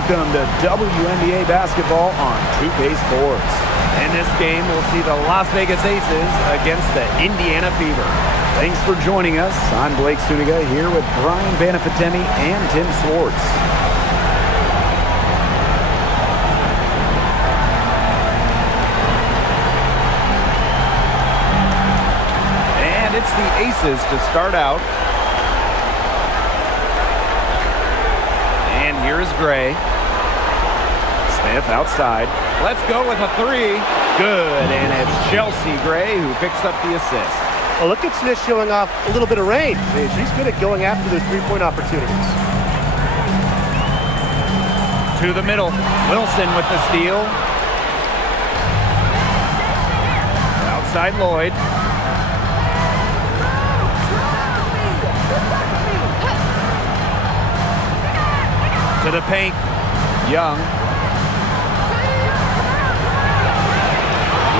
Welcome to WNBA basketball on 2K Sports. In this game, we'll see the Las Vegas Aces against the Indiana Fever. Thanks for joining us. I'm Blake Suniga here with Brian Banafitemi and Tim Swartz. And it's the Aces to start out. And here is Gray. Smith outside. Let's go with a three. Good, and it's Chelsea Gray who picks up the assist. Well, look at Smith showing off a little bit of range. She's good at going after those three-point opportunities. To the middle. Wilson with the steal. Outside Lloyd. To the paint. Young.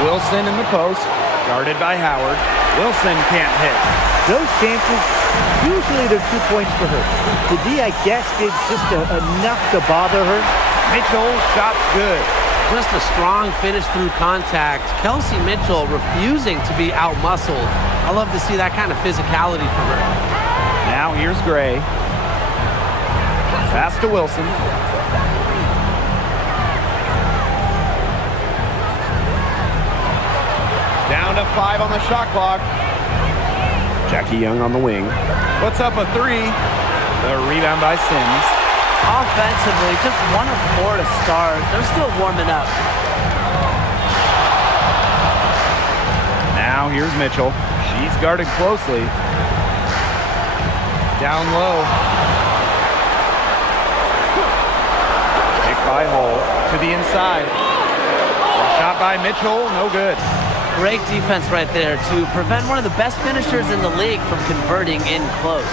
Wilson in the post. Guarded by Howard. Wilson can't hit. Those chances, usually they're 2 points for her. The D, I guess, did just enough to bother her. Mitchell, shot's good. Just a strong finish through contact. Kelsey Mitchell refusing to be out-muscled. I love to see that kind of physicality from her. Now here's Gray. Pass to Wilson. Down to 5 on the shot clock. Jackie Young on the wing. Puts up a three. The rebound by Sims. Offensively, just 1 of 4 to start. They're still warming up. Now here's Mitchell. She's guarded closely. Down low. Picked by Hull. To the inside. Shot by Mitchell. No good. Great defense right there to prevent one of the best finishers in the league from converting in close.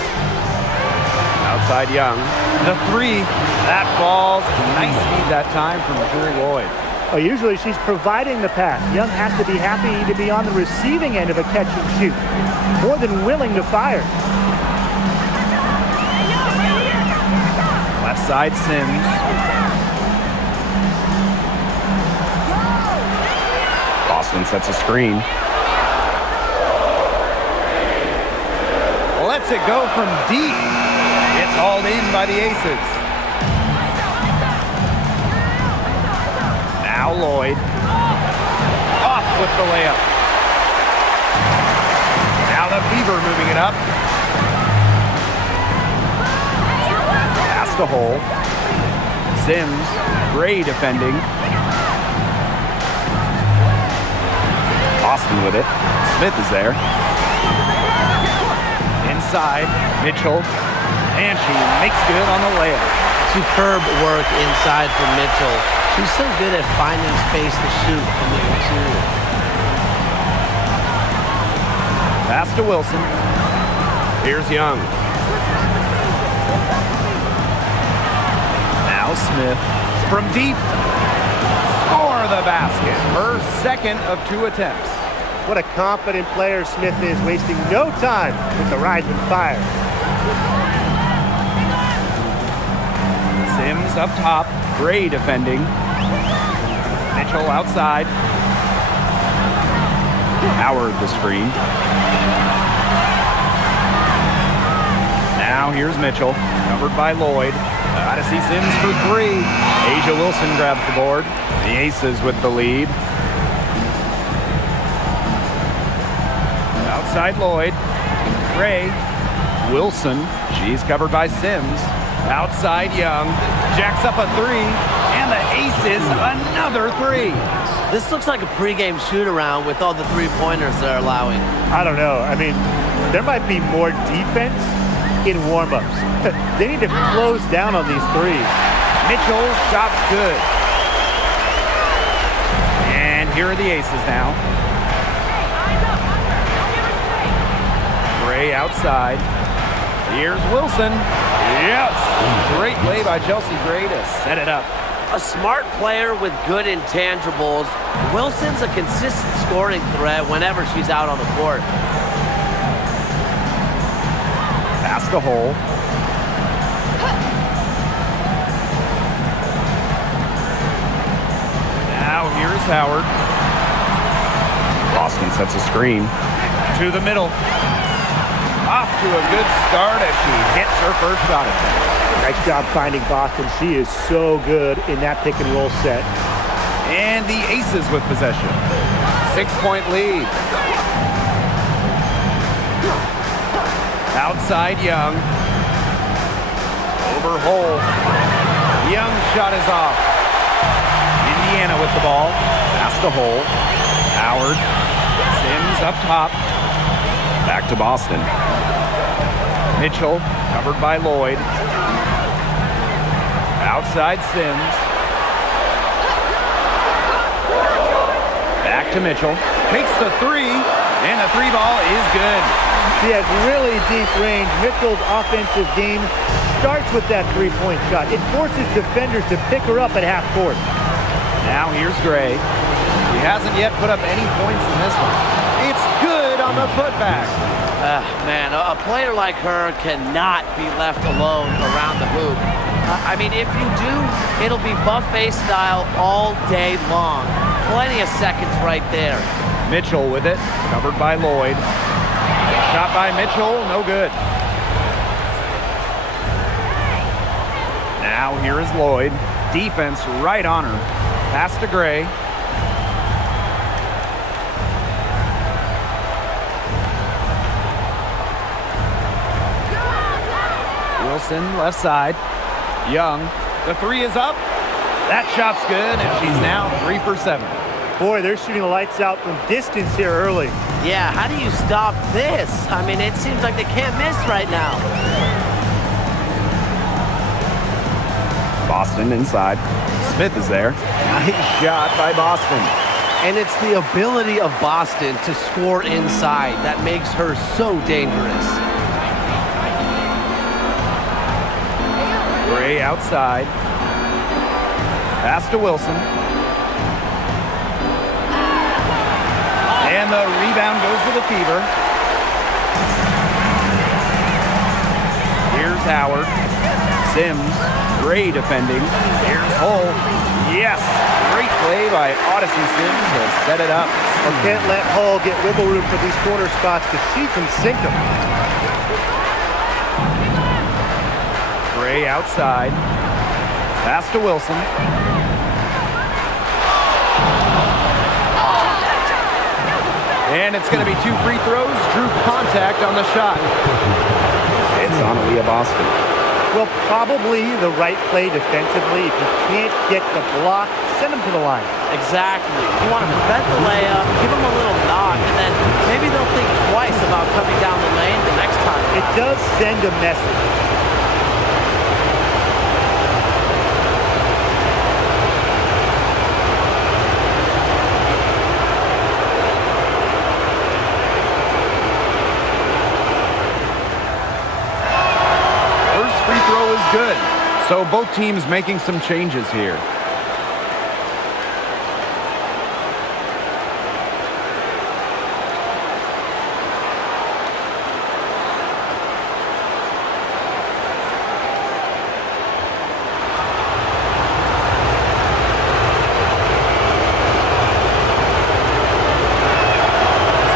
Outside Young. The three. That falls. Nice feed that time from Drew Lloyd. Oh, usually she's providing the pass. Young has to be happy to be on the receiving end of a catch and shoot. More than willing to fire. Left side Sims. Boston sets a screen. Lets it go from deep. It's hauled in by the Aces. Now Lloyd. Off with the layup. Now the Fever moving it up. Pass to Hull. Sims. Gray defending. Boston with it. Smith is there. Inside, Mitchell. And she makes good on the layup. Superb work inside from Mitchell. She's so good at finding space to shoot from the interior. Pass to Wilson. Here's Young. Now Smith. From deep. For the basket. Her second of 2 attempts. What a confident player Smith is, wasting no time with the rising fire. Sims up top. Gray defending. Mitchell outside. Howard the screen. Now here's Mitchell. Covered by Lloyd. Gotta see Sims for 3. Asia Wilson grabs the board. The Aces with the lead. Outside Lloyd. Gray. Wilson. She's covered by Sims. Outside Young. Jacks up a 3. And the Aces another 3. This looks like a pregame shoot-around with all the three-pointers they're allowing. I don't know. I mean, there might be more defense in warm-ups. They need to close down on these threes. Mitchell, shot's good. And here are the Aces now. Gray outside. Here's Wilson. Yes! Great play by Chelsea Gray to set it up. A smart player with good intangibles. Wilson's a consistent scoring threat whenever she's out on the court. Pass to Hull. here's Howard. Boston sets a screen. To the middle. Off to a good start as she hits her first shot attempt. Nice job finding Boston. She is so good in that pick and roll set. And the Aces with possession. 6-point lead. Outside Young. Over Hole. Young's shot is off. Indiana with the ball. Pass to Hole. Howard. Sims up top. Back to Boston. Mitchell covered by Lloyd. Outside Sims. Back to Mitchell. Takes the three. And the three ball is good. She has really deep range. Mitchell's offensive game starts with that three-point shot. It forces defenders to pick her up at half court. Now here's Gray. He hasn't yet put up any points in this one. It's good on the putback. Man, a player like her cannot be left alone around the hoop. I mean, if you do, it'll be buffet style all day long. Plenty of seconds right there. Mitchell with it, covered by Lloyd. Shot by Mitchell, no good. Now here is Lloyd. Defense right on her. Pass to Gray. Wilson left side. Young. The three is up. That shot's good, and she's now 3 for 7. Boy, they're shooting the lights out from distance here early. Yeah, how do you stop this? I mean, it seems like they can't miss right now. Boston inside. Smith is there. Nice shot by Boston. And it's the ability of Boston to score inside that makes her so dangerous. Gray outside. Pass to Wilson. And the rebound goes to the Fever. Here's Howard. Sims. Gray defending. Here's Hull. Yes. Great play by Odyssey Sims to set it up. Well, can't let Hull get wiggle room for these corner spots because she can sink them. Gray outside. Pass to Wilson. And it's going to be 2 free throws. Drew contact on the shot. It's on Aaliyah Boston. Well, probably the right play defensively. If you can't get the block, send them to the line. Exactly. You want to prevent the layup, give them a little knock, and then maybe they'll think twice about coming down the lane the next time. It does send a message. Free throw is good. So both teams making some changes here.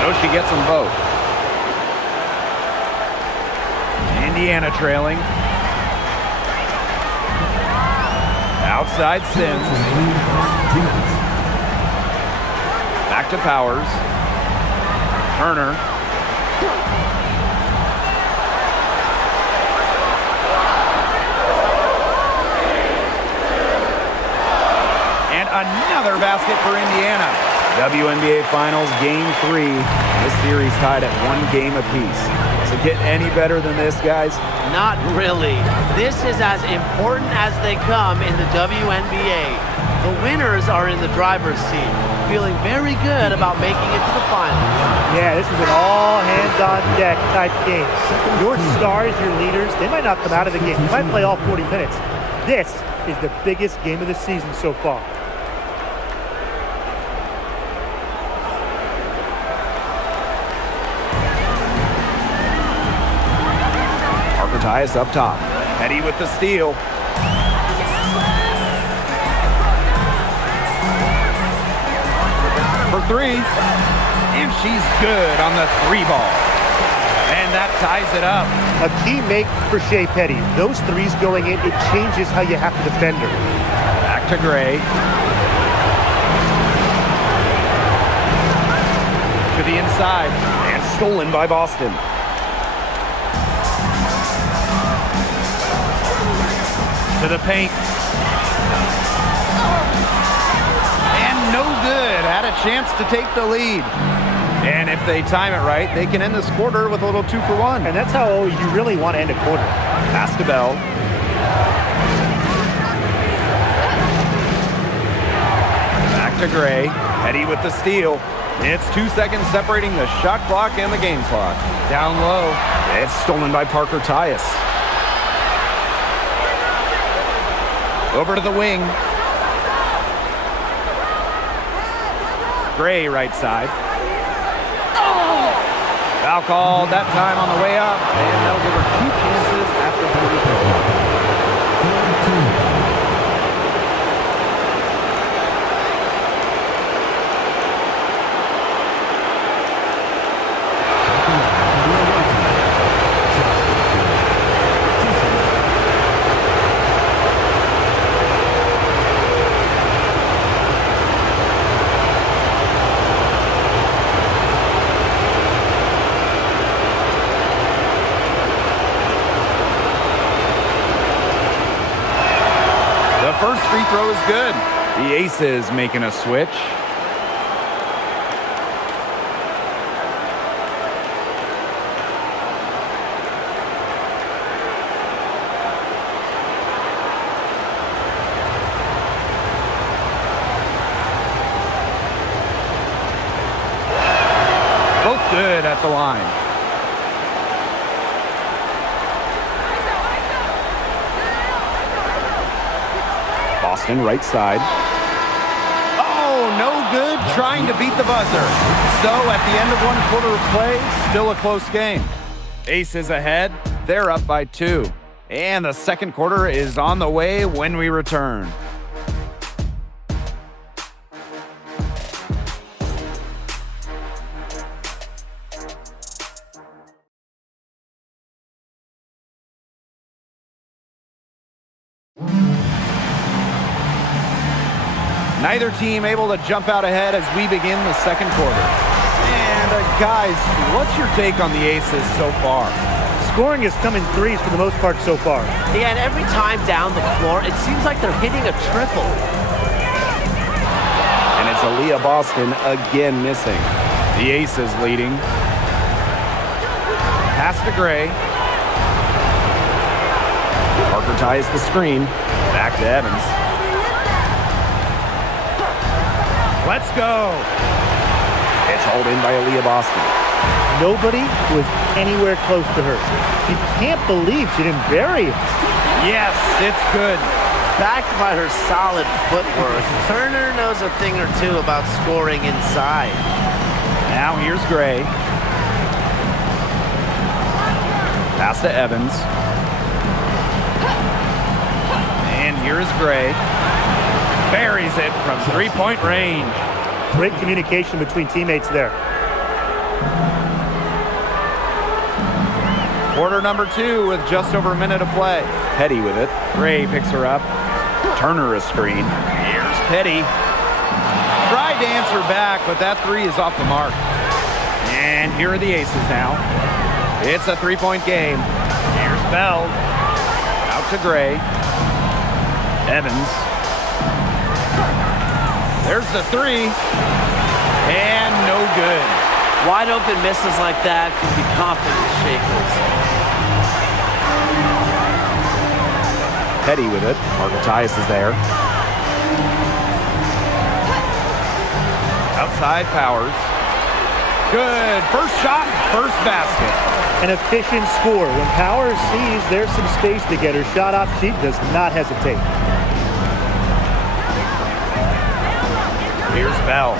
So she gets them both. Indiana trailing. Outside Sims. Back to Powers. Turner. And another basket for Indiana. WNBA Finals Game 3. This series tied at 1 game apiece. Does it get any better than this, guys? Not really. This is as important as they come in the WNBA. The winners are in the driver's seat, feeling very good about making it to the finals. Yeah, this is an all-hands-on-deck type game. Your stars, your leaders, they might not come out of the game. They might play all 40 minutes. This is the biggest game of the season so far. Tyus up top. Petty with the steal. three. And she's good on the three ball. And that ties it up. A key make for Shea Petty. Those threes going in, it changes how you have to defend her. Back to Gray. To the inside. And stolen by Boston. To the paint. And no good. Had a chance to take the lead. And if they time it right, they can end this quarter with a little 2-for-1. And that's how you really want to end a quarter. Pass to Bell. Back to Gray. Petty with the steal. It's 2 seconds separating the shot clock and the game clock. Down low. It's stolen by Parker Tyus. Over to the wing. Gray right side. Foul called that time on the way up, and that'll give her 2 chances after the free throw. First free throw is good. The Aces making a switch. Both good at the line. Boston right side. Oh, no good trying to beat the buzzer. So at the end of one quarter of play, still a close game. Aces ahead. They're up by 2. And the second quarter is on the way when we return. Neither team able to jump out ahead as we begin the second quarter. And guys, what's your take on the Aces so far? Scoring has come in threes for the most part so far. Yeah, and every time down the floor, it seems like they're hitting a triple. And it's Aaliyah Boston again missing. The Aces leading. Pass to Gray. Parker ties the screen. Back to Evans. Let's go. It's hauled in by Aaliyah Boston. Nobody was anywhere close to her. You can't believe she didn't bury it. Yes, it's good. Backed by her solid footwork, Turner knows a thing or two about scoring inside. Now here's Gray. Pass to Evans. And here is Gray. Buries it from three-point range. Great communication between teammates there. Quarter number 2 with just over a minute of play. Petty with it. Gray picks her up. Turner a screen. Here's Petty. Tried to answer back, but that three is off the mark. And here are the Aces now. It's a three-point game. Here's Bell. Out to Gray. Evans. There's the three. And no good. Wide open misses like that can be confidence shakers. Petty with it. Margottias is there. Outside Powers. Good. First shot, first basket. An efficient score. When Powers sees there's some space to get her shot off, she does not hesitate. Here's Bell.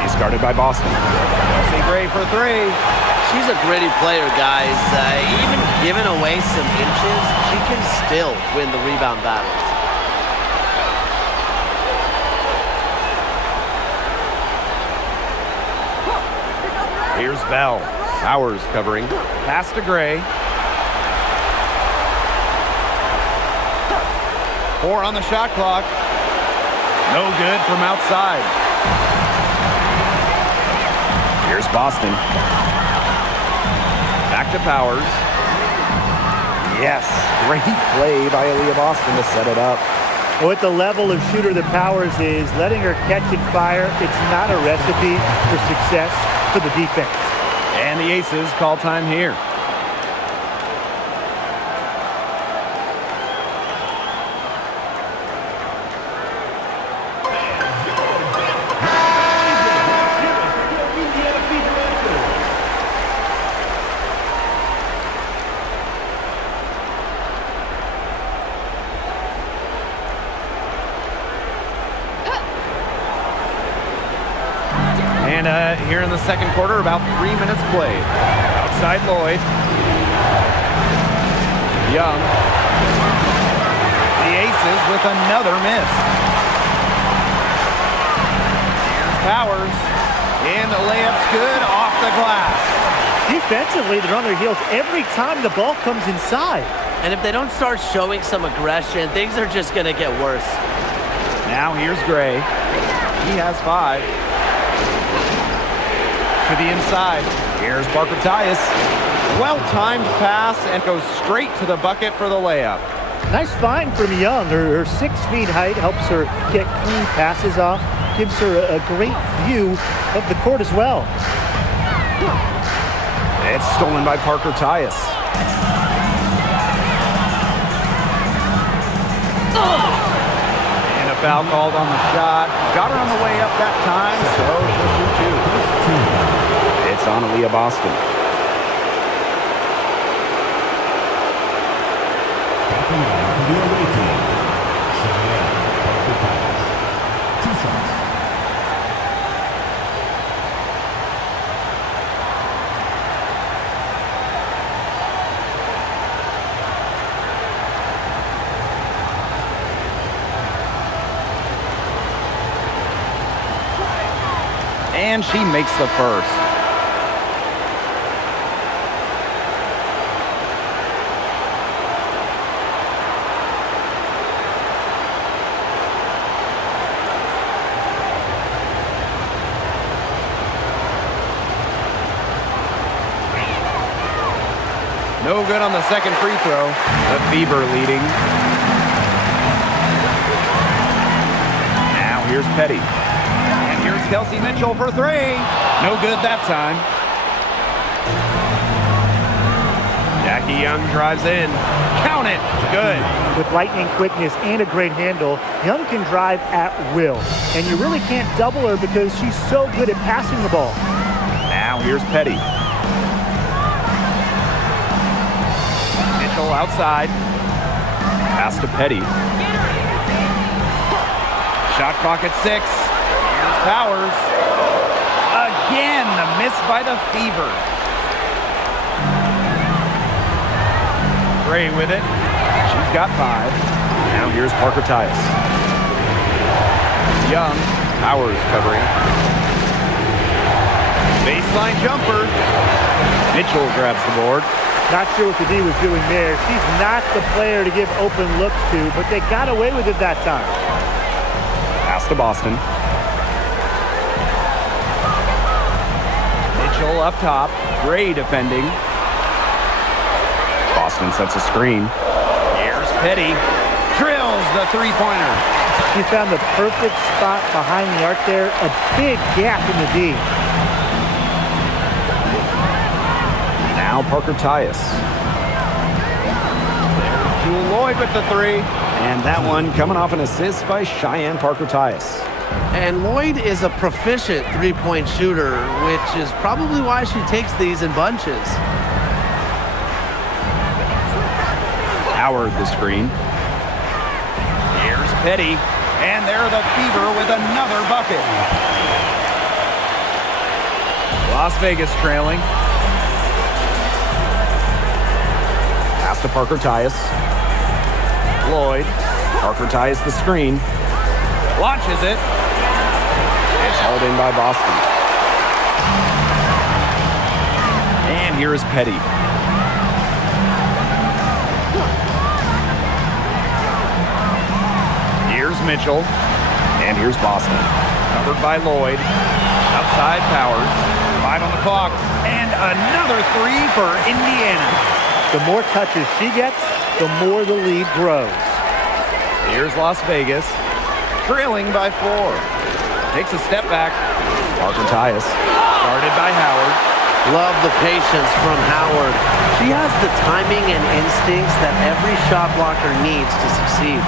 She's guarded by Boston. Kelsey Gray for three. She's a gritty player, guys. Even giving away some inches, she can still win the rebound battles. Here's Bell. Powers covering. Pass to Gray. 4 on the shot clock. No good from outside. Here's Boston. Back to Powers. Yes, great play by Aaliyah Boston to set it up. With the level of shooter that Powers is, letting her catch and fire, it's not a recipe for success for the defense. And the Aces call time here. And here in the second quarter, about 3 minutes played. Outside Lloyd. Young. The Aces with another miss. Here's Powers. And the layup's good off the glass. Defensively, they're on their heels every time the ball comes inside. And if they don't start showing some aggression, things are just going to get worse. Now here's Gray. He has 5. To the inside. Here's Parker Tyus. Well-timed pass and goes straight to the bucket for the layup. Nice find from Young. Her 6 feet height helps her get clean passes off. Gives her a great view of the court as well. It's stolen by Parker Tyus. And a foul called on the shot. Got her on the way up that time, so she'll shoot 2. It's on Aaliyah Boston. And she makes the first. No good on the second free throw. The Fever leading. Now here's Petty. And here's Kelsey Mitchell for 3. No good that time. Jackie Young drives in. Count it. Good. With lightning quickness and a great handle, Young can drive at will. And you really can't double her because she's so good at passing the ball. Now here's Petty. Outside. Pass to Petty. Shot clock at 6. Here's Powers. Again, the miss by the Fever. Gray with it. She's got 5. Now here's Parker Tyus. Young. Powers covering. Baseline jumper. Mitchell grabs the board. Not sure what the D was doing there. She's not the player to give open looks to, but they got away with it that time. Pass to Boston. Mitchell up top. Gray defending. Boston sets a screen. Here's Petty. Drills the three-pointer. She found the perfect spot behind the arc there. A big gap in the D. Now Parker Tyus. Jewel Lloyd with the 3. And that one coming off an assist by Cheyenne Parker Tyus. And Lloyd is a proficient three-point shooter, which is probably why she takes these in bunches. Howard the screen. Here's Petty. And there the Fever with another bucket. Las Vegas trailing. Pass to Parker Tyus. Lloyd. Parker Tyus the screen. Launches it. It's held in by Boston. And here is Petty. Here's Mitchell. And here's Boston. Covered by Lloyd. Outside Powers. 5 on the clock. And another 3 for Indiana. The more touches she gets, the more the lead grows. Here's Las Vegas. Trailing by 4. Takes a step back. Parker Tyus. Guarded by Howard. Love the patience from Howard. She has the timing and instincts that every shot blocker needs to succeed.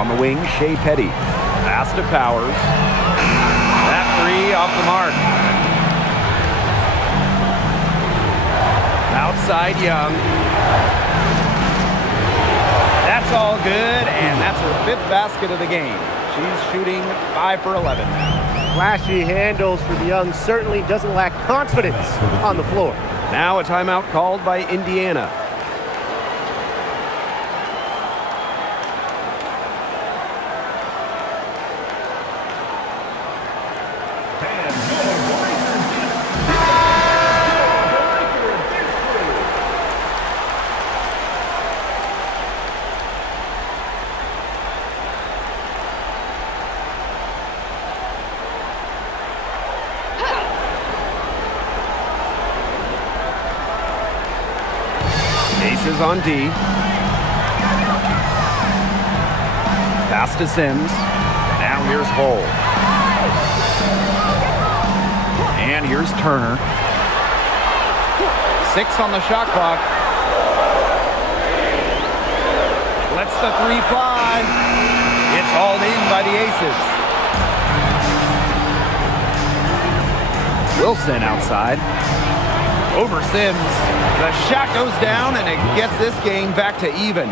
On the wing, Shea Petty. Pass to Powers. That 3 off the mark. Outside Young. That's all good, and that's her 5th basket of the game. She's shooting 5 for 11. Flashy handles for the Young, certainly doesn't lack confidence on the floor. Now a timeout called by Indiana. Aces on D. Pass to Sims. Now here's Hull. And here's Turner. 6 on the shot clock. Lets the 3 fly. It's hauled in by the Aces. Wilson outside. Over Sims. The shot goes down, and it gets this game back to even.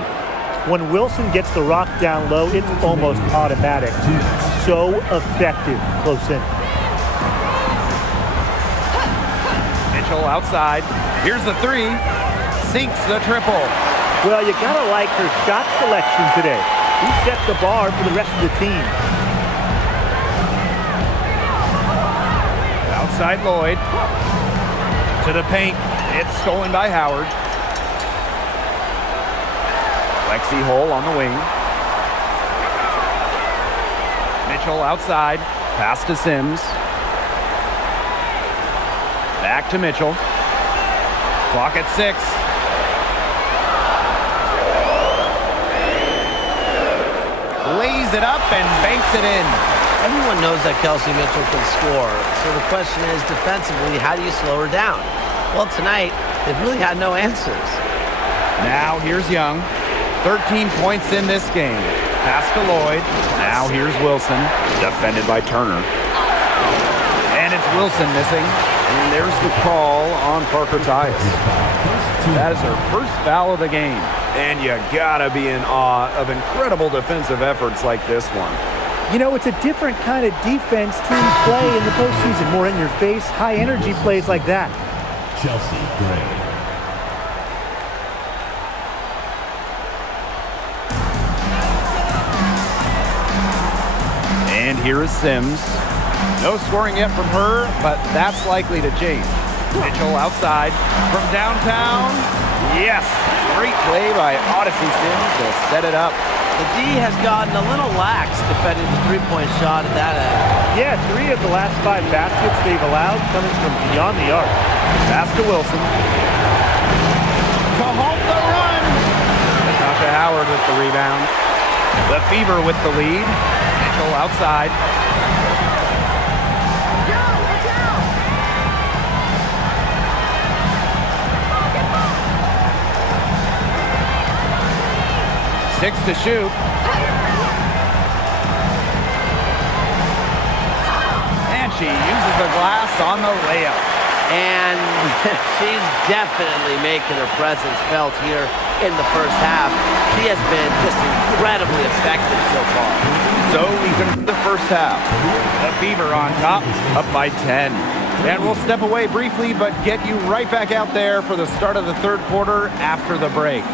When Wilson gets the rock down low, it's almost automatic. So effective close in. Mitchell outside. Here's the 3. Sinks the triple. Well, you gotta like her shot selection today. She set the bar for the rest of the team. Outside Lloyd. To the paint. It's stolen by Howard. Lexi Hull on the wing. Mitchell outside. Pass to Sims. Back to Mitchell. Clock at 6. Lays it up and banks it in. Everyone knows that Kelsey Mitchell can score, so the question is, defensively, how do you slow her down? Well, tonight, they've really had no answers. Now here's Young. 13 points in this game. Pass to Lloyd. Now here's Wilson. Defended by Turner. And it's Wilson missing. And there's the call on Parker Tyus. That is her first foul of the game. And you gotta be in awe of incredible defensive efforts like this one. You know, it's a different kind of defense teams play in the postseason. More in your face, high energy plays like that. Chelsea Gray. And here is Sims. No scoring yet from her, but that's likely to change. Mitchell outside from downtown. Yes, great play by Odyssey Sims to set it up. The D has gotten a little lax defending the three-point shot at that end. Yeah, 3 of the last 5 baskets they've allowed coming from beyond the arc. Pass to Wilson. To halt the run. Natasha Howard with the rebound. The Fever with the lead. Mitchell outside. Watch out! 6 to shoot. And she uses the glass on the layup. And she's definitely making her presence felt here in the first half. She has been just incredibly effective so far. So we conclude the first half. The Fever on top, up by 10. And we'll step away briefly, but get you right back out there for the start of the third quarter after the break.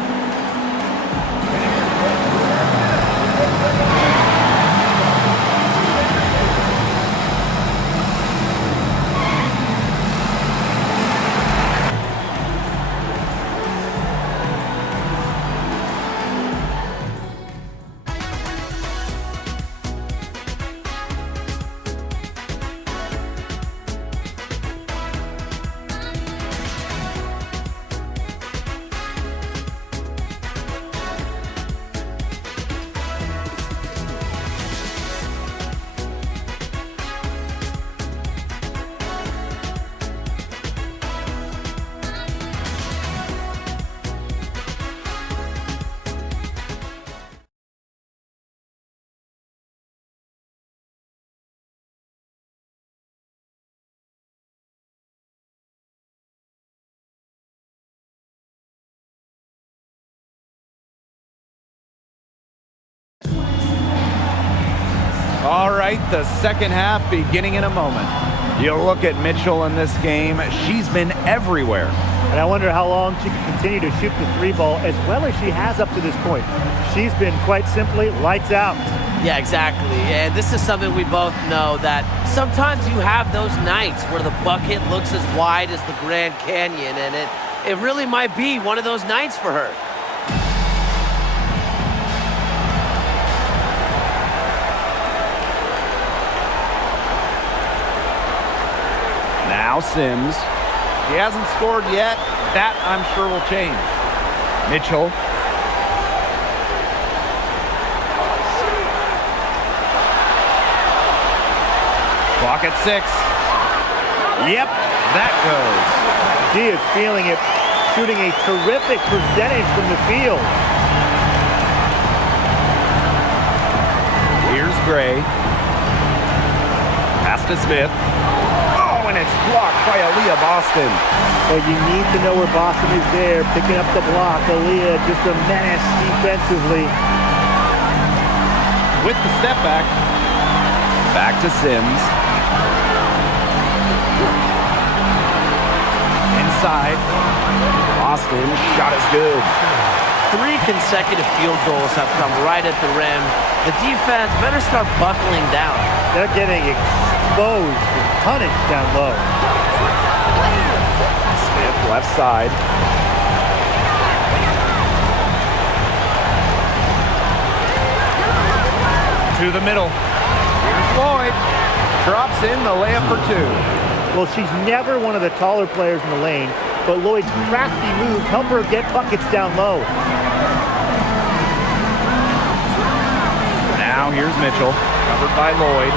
right, the second half beginning in a moment. You look at Mitchell in this game, she's been everywhere. And I wonder how long she can continue to shoot the three ball as well as she has up to this point. She's been quite simply lights out. Yeah, exactly. And this is something we both know, that sometimes you have those nights where the bucket looks as wide as the Grand Canyon, and it really might be one of those nights for her. Now Sims. She hasn't scored yet. That, I'm sure, will change. Mitchell. Clock at 6. Yep, that goes. She is feeling it, shooting a terrific percentage from the field. Here's Gray. Pass to Smith. Oh, and it's blocked by Aaliyah Boston. But you need to know where Boston is there, picking up the block. Aaliyah just a menace defensively. With the step back. Back to Sims. Inside. Boston, shot is good. 3 consecutive field goals have come right at the rim. The defense better start buckling down. They're getting exposed and punished down low. Smith, left side. To the middle. Here's Lloyd. Drops in the layup for 2. Well, she's never one of the taller players in the lane, but Lloyd's crafty moves help her get buckets down low. Now here's Mitchell, covered by Lloyd.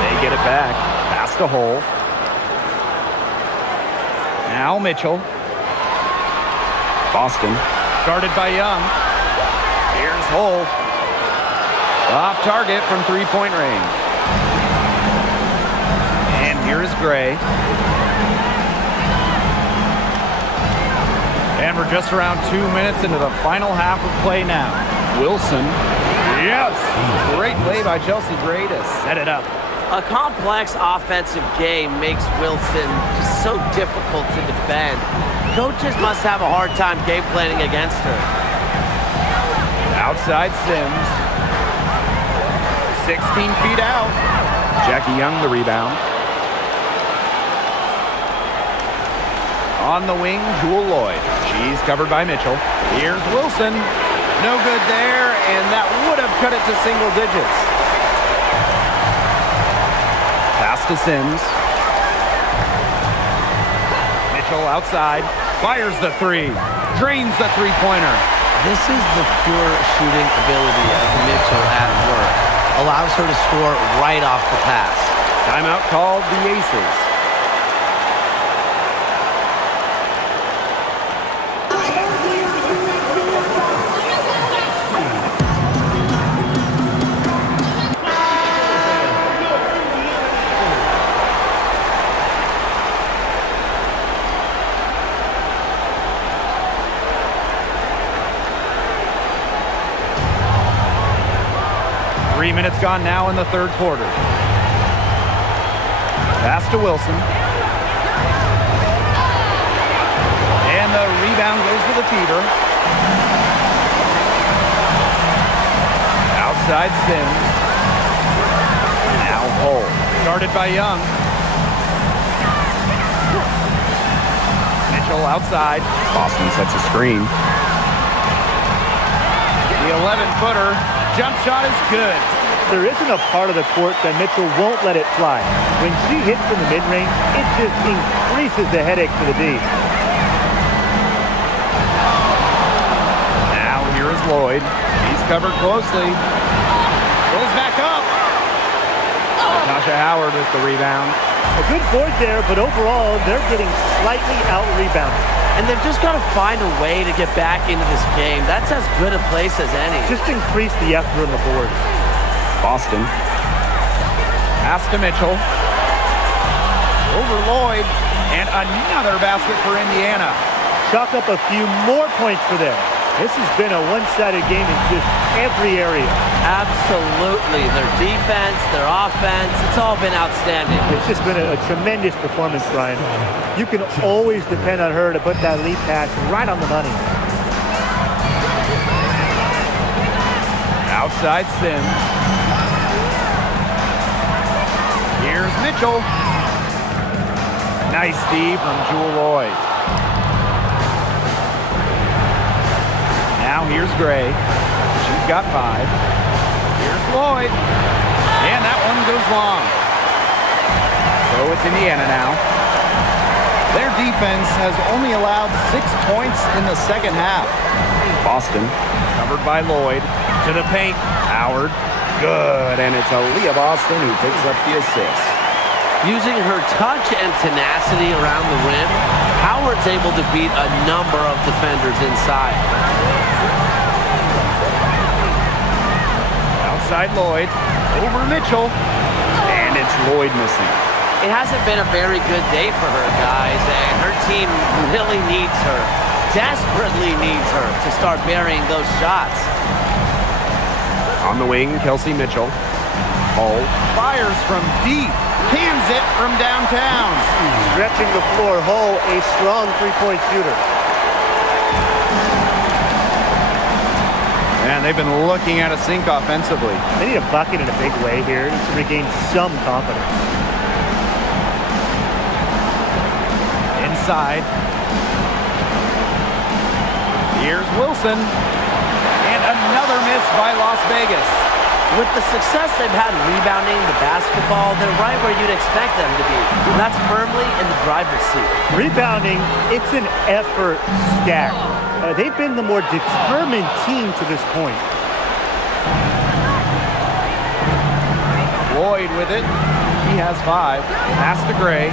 They get it back. Pass to Hull. Now Mitchell. Boston, guarded by Young. Here's Hull. Off target from three-point range. And here is Gray. And we're just around 2 minutes into the final half of play now. Wilson. Yes! Great play by Chelsea Gray to set it up. A complex offensive game makes Wilson just so difficult to defend. Coaches must have a hard time game planning against her. Outside Sims. 16 feet out. Jackie Young the rebound. On the wing, Jewel Lloyd. She's covered by Mitchell. Here's Wilson. No good there, and that would have cut it to single digits. Pass to Sims. Mitchell outside. Fires the 3. Drains the three-pointer. This is the pure shooting ability of Mitchell at work. Allows her to score right off the pass. Timeout called the Aces. Minutes gone now in the third quarter. Pass to Wilson. And the rebound goes to the feeder. Outside Sims. Now Hull. Guarded by Young. Mitchell outside. Boston sets a screen. The 11-footer. Jump shot is good. There isn't a part of the court that Mitchell won't let it fly. When she hits from the mid-range, it just increases the headache for the D. Now here is Lloyd. He's covered closely. Goes back up. Natasha Howard with the rebound. A good board there, but overall, they're getting slightly out-rebounded. And they've just got to find a way to get back into this game. That's as good a place as any. Just increase the effort on the boards. Boston. Pass to Mitchell. Over Lloyd. And another basket for Indiana. Chalk up a few more points for them. This has been a one-sided game in just every area. Absolutely. Their defense, their offense, it's all been outstanding. It's just been a tremendous performance, Brian. You can always depend on her to put that lead pass right on the money. Outside Sims. Here's Mitchell. Nice D from Jewel Lloyd. Now here's Gray. She's got 5. Here's Lloyd. And that one goes long. So it's Indiana now. Their defense has only allowed 6 points in the second half. Boston covered by Lloyd. To the paint. Howard. Good. And it's Aaliyah Boston who picks up the assist. Using her touch and tenacity around the rim, Howard's able to beat a number of defenders inside. Outside Lloyd. Over Mitchell. And it's Lloyd missing. It hasn't been a very good day for her, guys, and her team really needs her, desperately needs her to start burying those shots. On the wing, Kelsey Mitchell. Hull fires from deep. Cans it from downtown. Stretching the floor, Hull, a strong three-point shooter. Man, they've been looking at a sink offensively. They need a bucket in a big way here to regain some confidence. Inside. Here's Wilson. And another miss by Las Vegas. With the success they've had rebounding the basketball, they're right where you'd expect them to be. And that's firmly in the driver's seat. Rebounding, it's an effort stack. They've been the more determined team to this point. Lloyd with it. He has 5. Pass to Gray.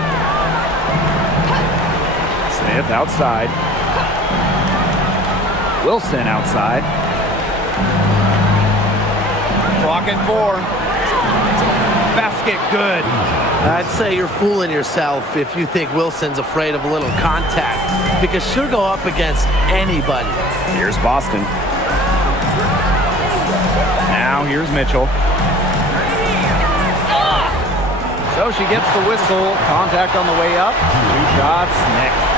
Smith outside. Wilson outside. Clock at 4. Basket good. I'd say you're fooling yourself if you think Wilson's afraid of a little contact, because she'll go up against anybody. Here's Boston. Now here's Mitchell. So she gets the whistle. Contact on the way up. 2 shots next.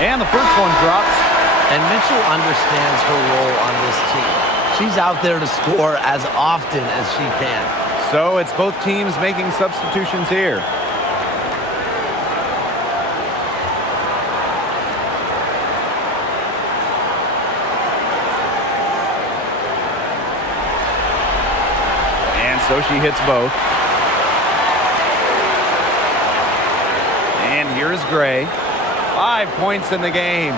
And the first one drops. And Mitchell understands her role on this team. She's out there to score as often as she can. So it's both teams making substitutions here. And so she hits both. And here's Gray. 5 points in the game.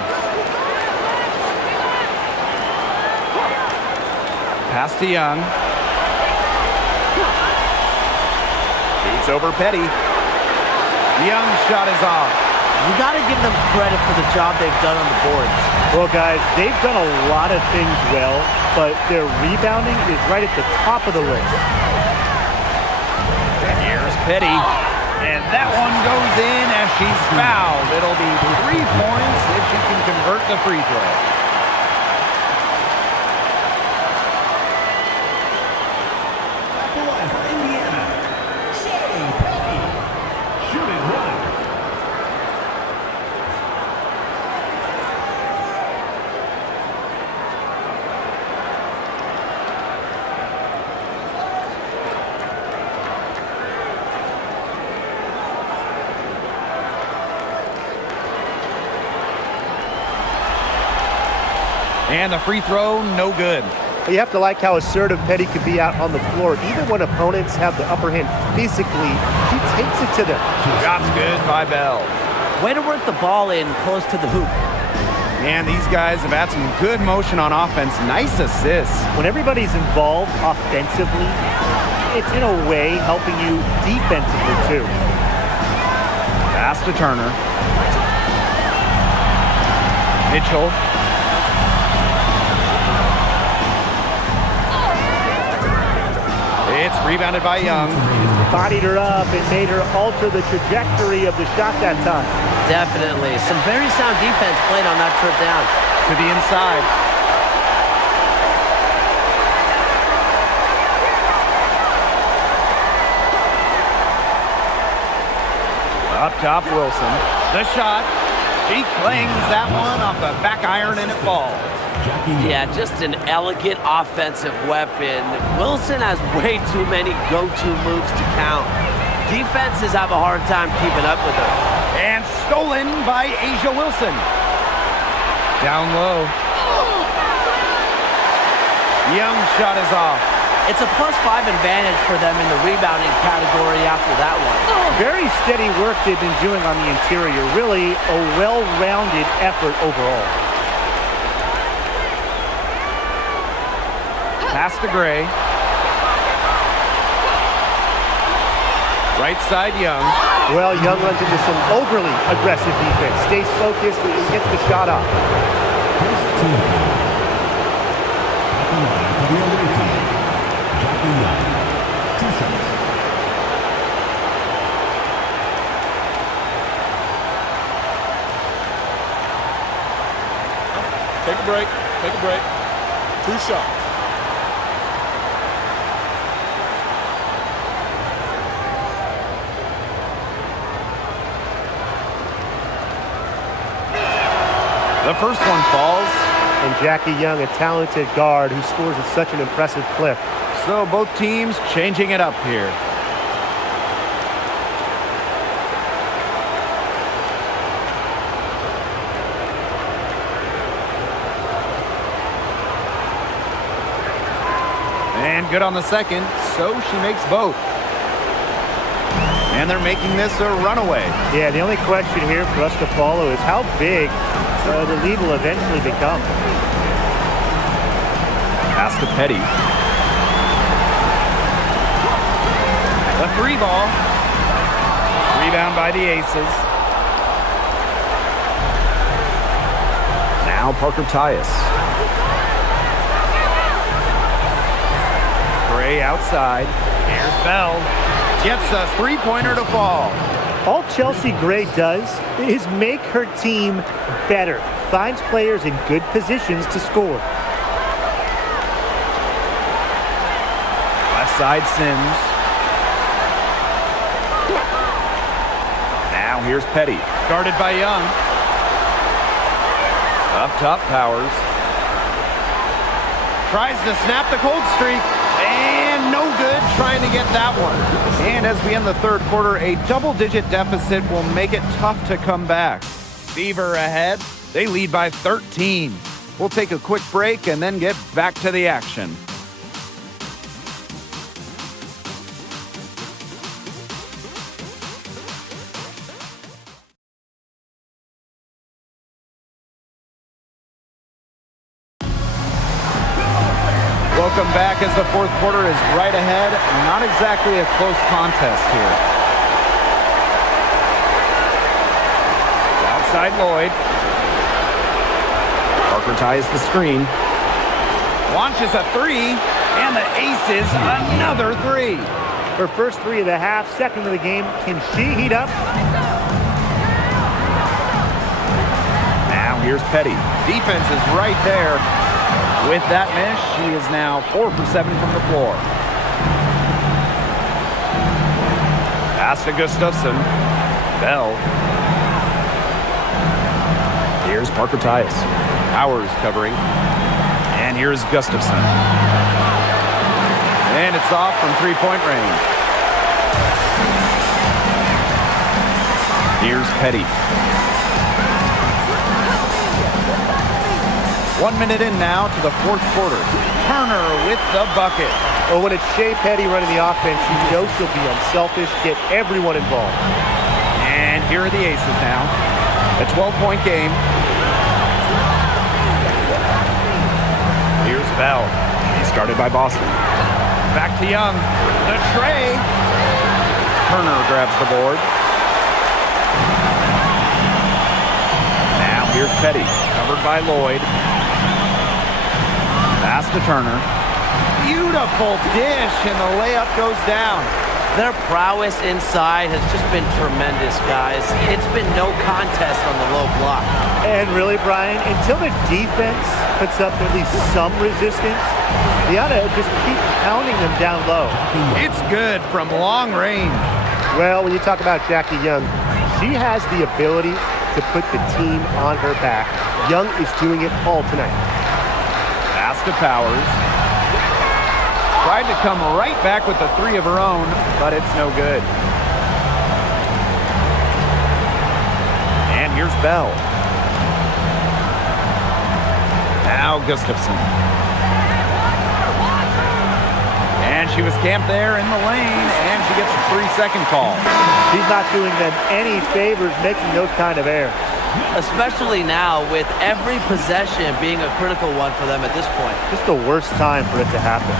Pass to Young. Shoots over Petty. Young's shot is off. You got to give them credit for the job they've done on the boards. Well, guys, they've done a lot of things well, but their rebounding is right at the top of the list. Here's Petty. And that one goes in as she's fouled. It'll be 3 points if she can convert the free throw. And the free throw, no good. You have to like how assertive Petty could be out on the floor. Even when opponents have the upper hand physically, she takes it to them. Shot's good by Bell. Way to work the ball in close to the hoop. Man, these guys have had some good motion on offense. Nice assists. When everybody's involved offensively, it's in a way helping you defensively too. Pass to Turner. Mitchell. It's rebounded by Young. Bodied her up and made her alter the trajectory of the shot that time. Definitely. Some very sound defense played on that trip down. To the inside. Up top, Wilson. The shot. She clings that one off the back iron and it falls. Yeah, just an elegant offensive weapon. Wilson has way too many go-to moves to count. Defenses have a hard time keeping up with her. And stolen by Asia Wilson. Down low. Young shot is off. It's a +5 advantage for them in the rebounding category after that one. Very steady work they've been doing on the interior. Really a well-rounded effort overall. Pass to Gray. Right side, Young. Well, Young runs into some overly aggressive defense. Stays focused and gets the shot off. Take a break. Take a break. 2 shots. The first one falls. And Jackie Young, a talented guard who scores at such an impressive clip. So both teams changing it up here. And good on the second, so she makes both. And they're making this a runaway. Yeah, the only question here for us to follow is how big the lead will eventually become. Pass to Petty. The 3 ball. Rebound by the Aces. Now Parker Tyus. Gray outside. Here's Bell. Gets a 3-pointer to fall. All Chelsea Gray does is make her team better. Finds players in good positions to score. Left side, Sims. Now here's Petty. Guarded by Young. Up top, Powers. Tries to snap the cold streak. And no good trying to get that one. And as we end the third quarter, a double-digit deficit will make it tough to come back. Fever ahead. They lead by 13. We'll take a quick break and then get back to the action. Welcome back as the fourth quarter is right ahead. Not exactly a close contest here. Outside Lloyd. Parker ties the screen. Launches a 3, and the Aces another 3. Her first 3 of the half, second of the game. Can she heat up? Now here's Petty. Defense is right there. With that miss, she is now 4 for 7 from the floor. Pass to Gustafson. Bell. Here's Parker Tyus. Powers covering. And here's Gustafson. And it's off from 3-point range. Here's Petty. 1 minute in now to the fourth quarter. Turner with the bucket. Well, when it's Shea Petty running the offense, you know she'll be unselfish, get everyone involved. And here are the Aces now. A 12-point game. Here's Bell. He started by Boston. Back to Young. The tray. Turner grabs the board. Now here's Petty. Covered by Lloyd. Pass to Turner. Beautiful dish, and the layup goes down. Their prowess inside has just been tremendous, guys. It's been no contest on the low block. And really, Brian, until the defense puts up at least some resistance, they ought to just keep pounding them down low. It's good from long range. Well, when you talk about Jackie Young, she has the ability to put the team on her back. Young is doing it all tonight. Pass to Powers. Tried to come right back with the three of her own, but it's no good. And here's Bell. Now Gustafson. And she was camped there in the lane, and she gets a 3-second call. She's not doing them any favors making those kind of errors. Especially now with every possession being a critical one for them at this point. Just the worst time for it to happen.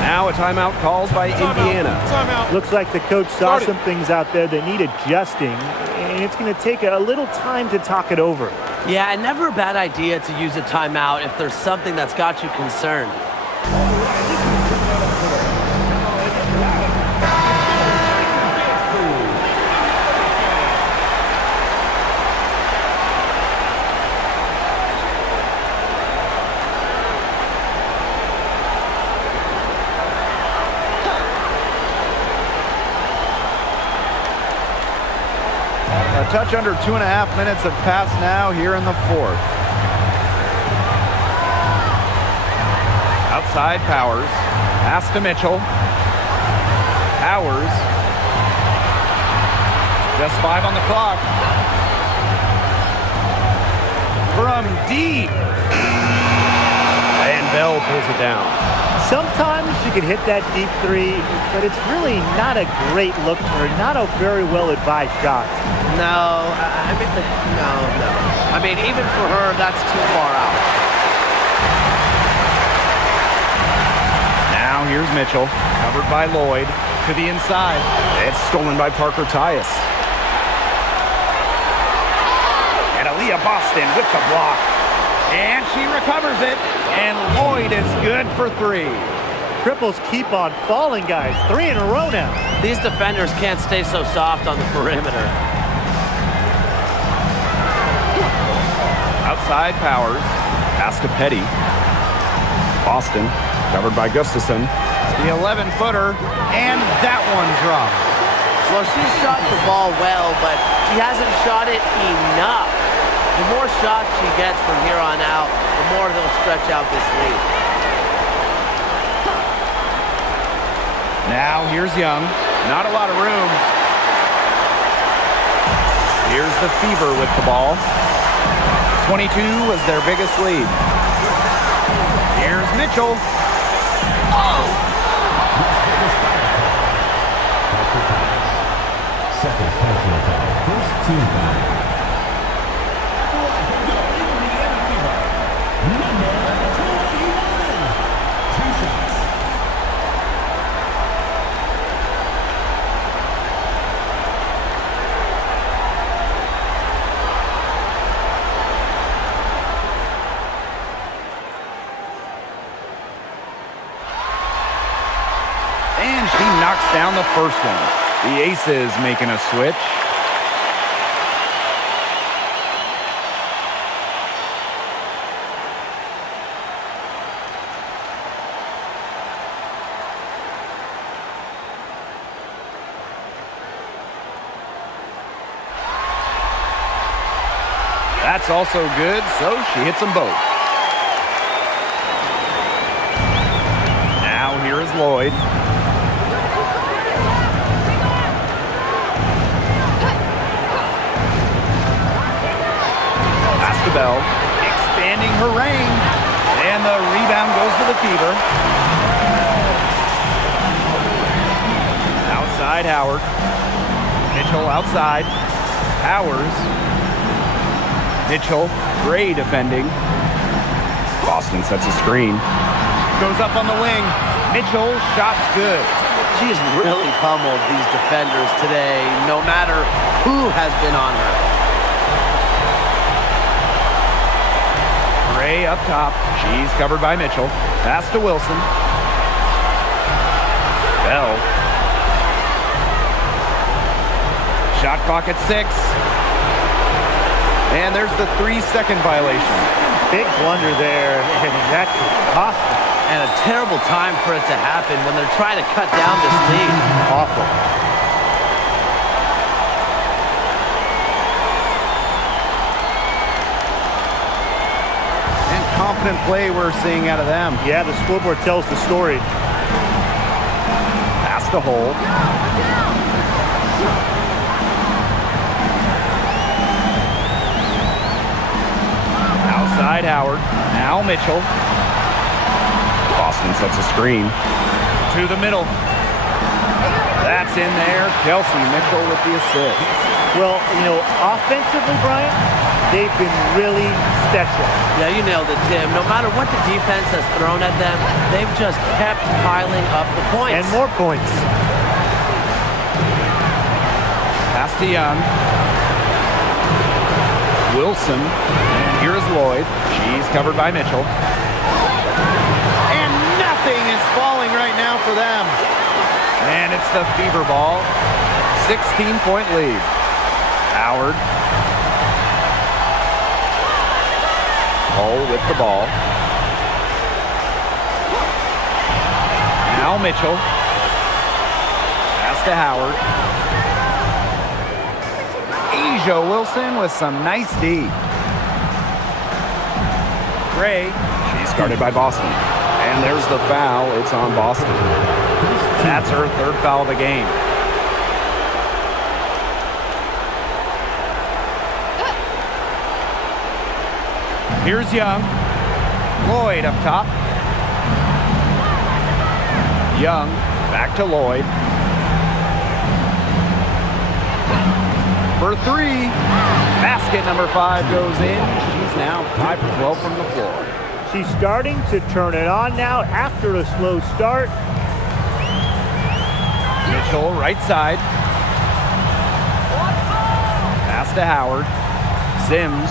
Now a timeout called by Indiana. Timeout. Looks like the coach saw some things out there that need adjusting, and it's going to take a little time to talk it over. Yeah, and never a bad idea to use a timeout if there's something that's got you concerned. A touch under 2.5 minutes have passed now here in the fourth. Outside Powers. Pass to Mitchell. Powers. Just 5 on the clock. From deep. And Bell pulls it down. Sometimes you can hit that deep three, but it's really not a great look for her, not a very well-advised shot. No, I mean, even for her, that's too far out. Now here's Mitchell, covered by Lloyd, to the inside. It's stolen by Parker Tyus. And Aaliyah Boston with the block. And she recovers it, and Lloyd is good for 3. Triples keep on falling, guys. 3 in a row now. These defenders can't stay so soft on the perimeter. Outside Powers, pass to Petty. Boston, covered by Gustafson. The 11-footer, and that one drops. Well, she shot the ball well, but she hasn't shot it enough. The more shots she gets from here on out, the more they'll stretch out this lead. Now here's Young. Not a lot of room. Here's the Fever with the ball. 22 was their biggest lead. Here's Mitchell. Second personal foul. First team foul. And she knocks down the first one. The Aces making a switch. That's also good, so she hits them both. Now here is Lloyd. Pass to Bell, expanding her range, and the rebound goes to the Fever. Outside Howard. Mitchell outside. Powers. Mitchell, Gray defending. Boston sets a screen. Goes up on the wing. Mitchell, shot's good. She's really pummeled these defenders today, no matter who has been on her. Gray up top. She's covered by Mitchell. Pass to Wilson. Bell. Shot clock at 6. And there's the 3-second violation. Big blunder there, and that could cost them. And a terrible time for it to happen when they're trying to cut down this lead. Awful. And confident play we're seeing out of them. Yeah, the scoreboard tells the story. Pass to hold. Outside Howard. Now Mitchell. Boston sets a screen. To the middle. That's in there. Kelsey Mitchell with the assist. Well, offensively, Brian, they've been really special. Yeah, you nailed it, Tim. No matter what the defense has thrown at them, they've just kept piling up the points. And more points. Pass to Young. Wilson. And here's Lloyd. She's covered by Mitchell. And nothing is falling right now for them. And it's the Fever ball. 16-point lead. Howard. Hull with the ball. Now Mitchell. Pass to Howard. Asia Wilson with some nice D. Gray. She's guarded by Boston. And there's the foul. It's on Boston. That's her third foul of the game. Here's Young. Lloyd up top. Young. Back to Lloyd. For 3. Basket number 5 goes in. She's now 5 for 12 from the floor. She's starting to turn it on now after a slow start. Mitchell, right side. Pass to Howard. Sims.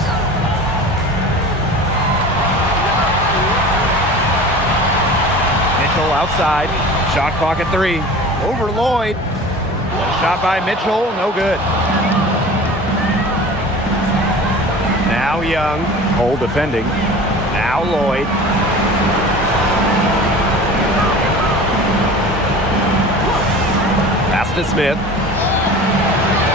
Mitchell outside. Shot clock at 3. Over Lloyd. Shot by Mitchell, no good. Now Young, Hull defending. Now Lloyd. Pass to Smith.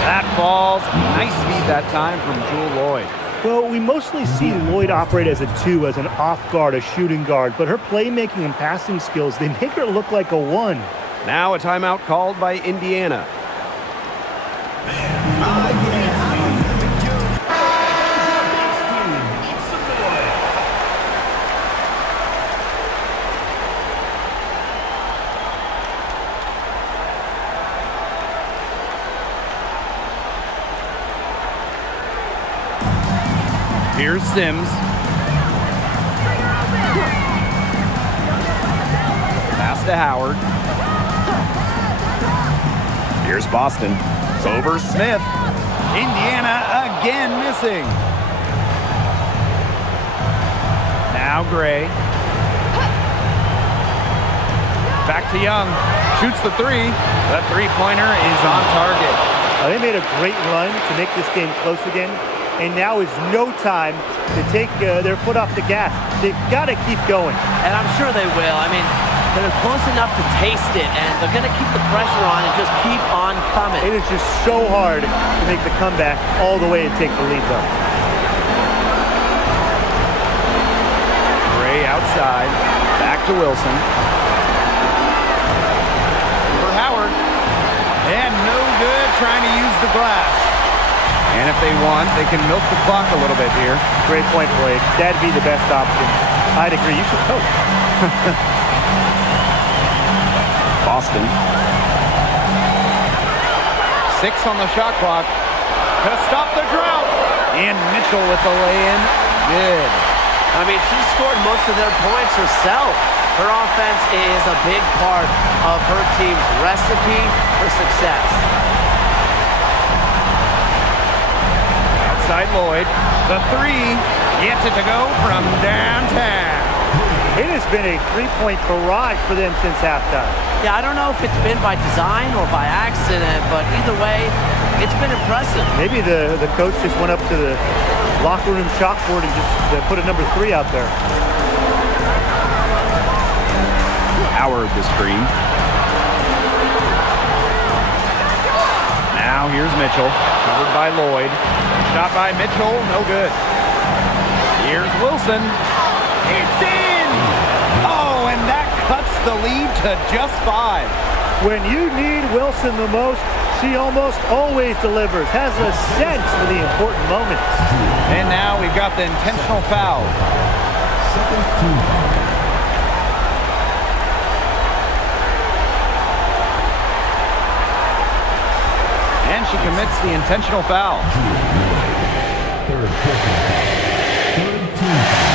That falls. Nice feed that time from Jewel Lloyd. Well, we mostly see Lloyd operate as a 2, as an off guard, a shooting guard, but her playmaking and passing skills, they make her look like a 1. Now a timeout called by Indiana. Here's Sims. Pass to Howard. Here's Boston. It's over Smith. Indiana again missing. Now Gray. Back to Young. Shoots the 3. The three-pointer is on target. They made a great run to make this game close again. And now is no time to take their foot off the gas. They've got to keep going. And I'm sure they will. I mean, they're close enough to taste it, and they're going to keep the pressure on and just keep on coming. It is just so hard to make the comeback all the way and take the lead, though. Gray outside. Back to Wilson. For Howard. And no good trying to use the glass. And if they want, they can milk the clock a little bit here. Great point, Blake. That'd be the best option. I'd agree. You should coach. Boston. 6 on the shot clock to stop the drought. And Mitchell with the lay-in. Good. I mean, she scored most of their points herself. Her offense is a big part of her team's recipe for success. Outside Lloyd. The three gets it to go from downtown. It has been a three-point barrage for them since halftime. Yeah, I don't know if it's been by design or by accident, but either way, it's been impressive. Maybe the coach just went up to the locker room chalkboard and just put a number 3 out there. Howard the screen. Now here's Mitchell, covered by Lloyd. Shot by Mitchell, no good. Here's Wilson. It's in! Oh, and that cuts the lead to just 5. When you need Wilson the most, she almost always delivers, has a sense for the important moments. And now we've got the intentional foul. Second team. And she commits the intentional foul. Third personal foul. Third team foul.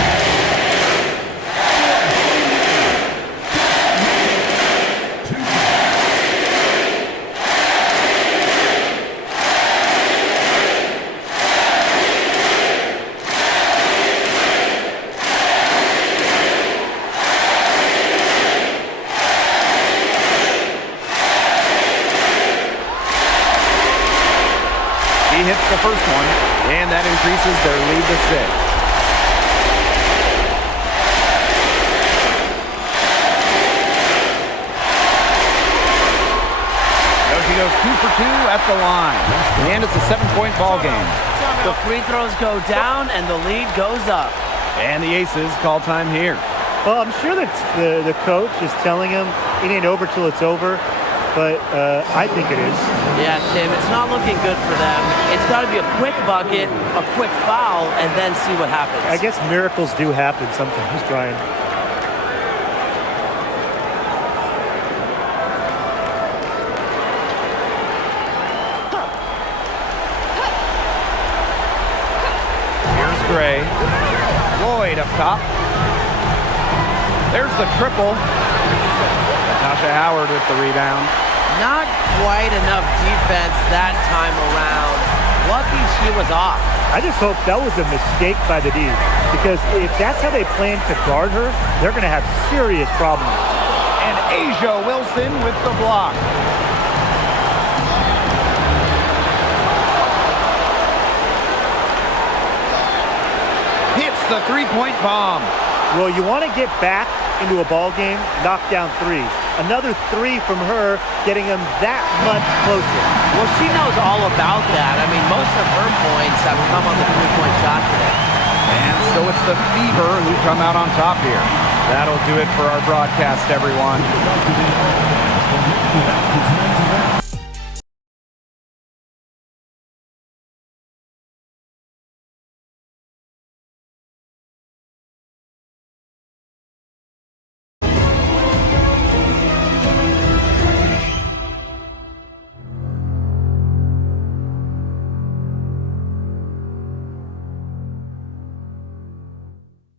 He hits the first one, and that increases their lead to 6. So she goes 2 for 2 at the line, and it's a 7-point ball game. The free throws go down, and the lead goes up. And the Aces call time here. Well, I'm sure that the coach is telling him it ain't over till it's over, but I think it is. Yeah, Tim, it's not looking good for them. It's got to be a quick bucket, a quick foul, and then see what happens. I guess miracles do happen sometimes, Brian. Here's Gray. Lloyd up top. There's the triple. Natasha Howard with the rebound. Not quite enough defense that time around. Lucky she was off. I just hope that was a mistake by the D, because if that's how they plan to guard her, they're going to have serious problems. And Asia Wilson with the block. Hits the three-point bomb. Well, you want to get back into a ball game, knock down threes. Another 3 from her, getting them that much closer. Well, she knows all about that. I mean, most of her points have come on the three-point shot today. And so it's the Fever who come out on top here. That'll do it for our broadcast, everyone. Back to tonight's event.